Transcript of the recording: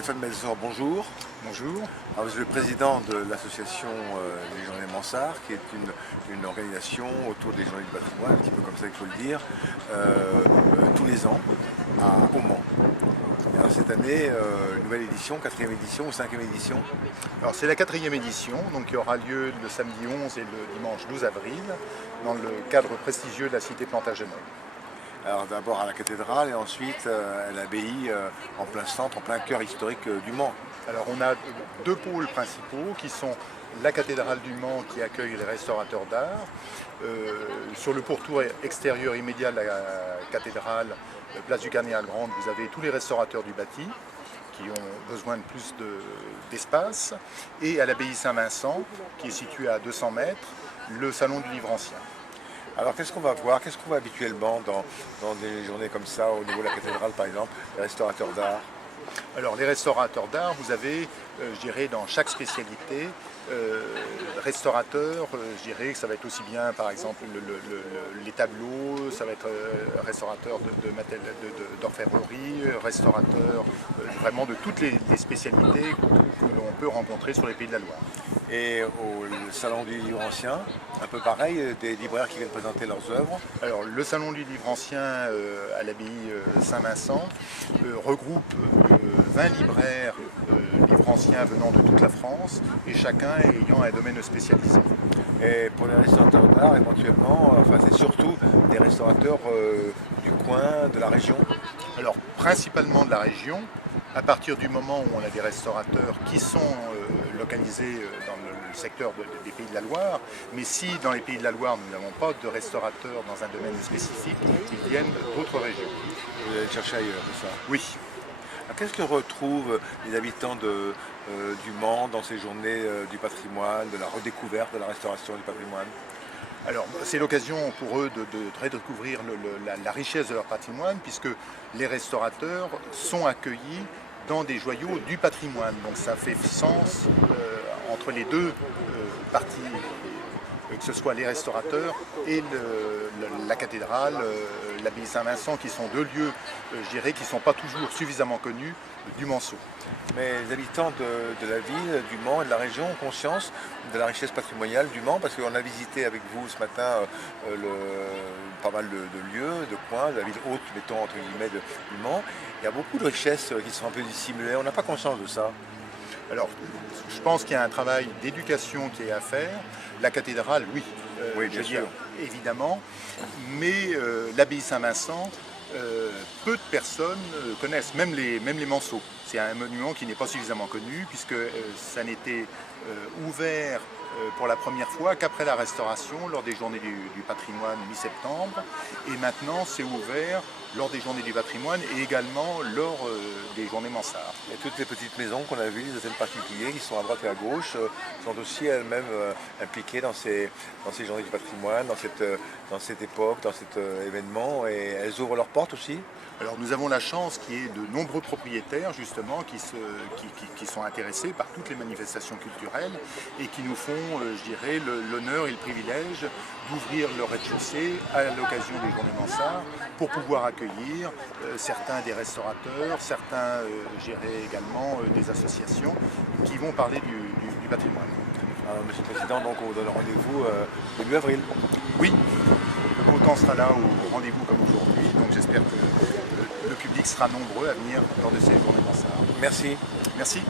Stéphane Melzor, bonjour. Bonjour. Alors, vous êtes le président de l'association des Journées Mansart, qui est une organisation autour des Journées du patrimoine, un petit peu comme ça il faut le dire, tous les ans au Mans. Alors, cette année, nouvelle édition, 4e édition ou 5e édition? Alors c'est la 4e édition, donc qui aura lieu le samedi 11 et le dimanche 12 avril, dans le cadre prestigieux de la cité Plantagenet. Alors d'abord à la cathédrale et ensuite à l'abbaye en plein centre, en plein cœur historique du Mans. Alors on a deux pôles principaux qui sont la cathédrale du Mans qui accueille les restaurateurs d'art. Sur le pourtour extérieur immédiat de la cathédrale, place du Carnial-Grande, vous avez tous les restaurateurs du bâti qui ont besoin de plus d'espace. Et à l'abbaye Saint-Vincent, qui est située à 200 mètres, le salon du livre ancien. Alors qu'est-ce qu'on va voir, qu'est-ce qu'on voit habituellement dans des journées comme ça, au niveau de la cathédrale par exemple, les restaurateurs d'art? Alors les restaurateurs d'art, vous avez, je dirais, dans chaque spécialité, restaurateurs, je dirais que ça va être aussi bien par exemple les tableaux, ça va être restaurateur d'orfèvrerie, restaurateur vraiment de toutes les spécialités que l'on peut rencontrer sur les Pays de la Loire. Et au salon du livre ancien, un peu pareil, des libraires qui viennent présenter leurs œuvres. Alors le salon du livre ancien à l'abbaye Saint-Vincent regroupe 20 libraires livres anciens venant de toute la France et chacun ayant un domaine spécialisé. Et pour les restaurateurs d'art, éventuellement, enfin c'est surtout des restaurateurs du coin, de la région. Alors principalement de la région, à partir du moment où on a des restaurateurs qui sont localisés dans le secteur des Pays de la Loire, mais si dans les Pays de la Loire nous n'avons pas de restaurateurs dans un domaine spécifique, ils viennent d'autres régions. Vous allez chercher ailleurs, c'est ça? Oui. Qu'est-ce que retrouvent les habitants du Mans dans ces journées du patrimoine, de la redécouverte de la restauration du patrimoine? Alors c'est l'occasion pour eux de redécouvrir la richesse de leur patrimoine, puisque les restaurateurs sont accueillis dans des joyaux du patrimoine. Donc ça fait sens entre les deux parties, que ce soit les restaurateurs et la cathédrale, l'abbaye Saint-Vincent, qui sont deux lieux, je dirais, qui ne sont pas toujours suffisamment connus du Manceau. Mais les habitants de la ville, du Mans et de la région ont conscience de la richesse patrimoniale du Mans, parce qu'on a visité avec vous ce matin pas mal de lieux, de coins, de la ville haute, mettons entre guillemets, du Mans. Il y a beaucoup de richesses qui sont un peu dissimulées, on n'a pas conscience de ça. Alors, je pense qu'il y a un travail d'éducation qui est à faire. La cathédrale, oui, oui, bien sûr, évidemment, mais l'abbaye Saint-Vincent, peu de personnes connaissent, même les Manceaux. C'est un monument qui n'est pas suffisamment connu, puisque ça n'était ouvert pour la première fois qu'après la restauration, lors des journées du patrimoine mi-septembre, et maintenant c'est ouvert lors des journées du patrimoine et également lors des journées Mansart. Et toutes les petites maisons qu'on a vues, les hôtels particuliers qui sont à droite et à gauche, sont aussi elles-mêmes impliquées dans ces journées du patrimoine, dans cette époque, dans cet événement, et elles ouvrent leurs portes aussi. Alors nous avons la chance qu'il y ait de nombreux propriétaires justement qui sont intéressés par toutes les manifestations culturelles et qui nous font, je dirais, l'honneur et le privilège d'ouvrir le rez-de-chaussée à l'occasion des journées Mansart pour pouvoir accueillir certains des restaurateurs, certains, je dirais également, des associations qui vont parler du patrimoine. Alors, Monsieur le Président, donc on vous donne rendez-vous début avril. Oui, autant sera là au rendez-vous comme aujourd'hui, donc j'espère que le public sera nombreux à venir lors de ces journées Mansart. Merci. Merci.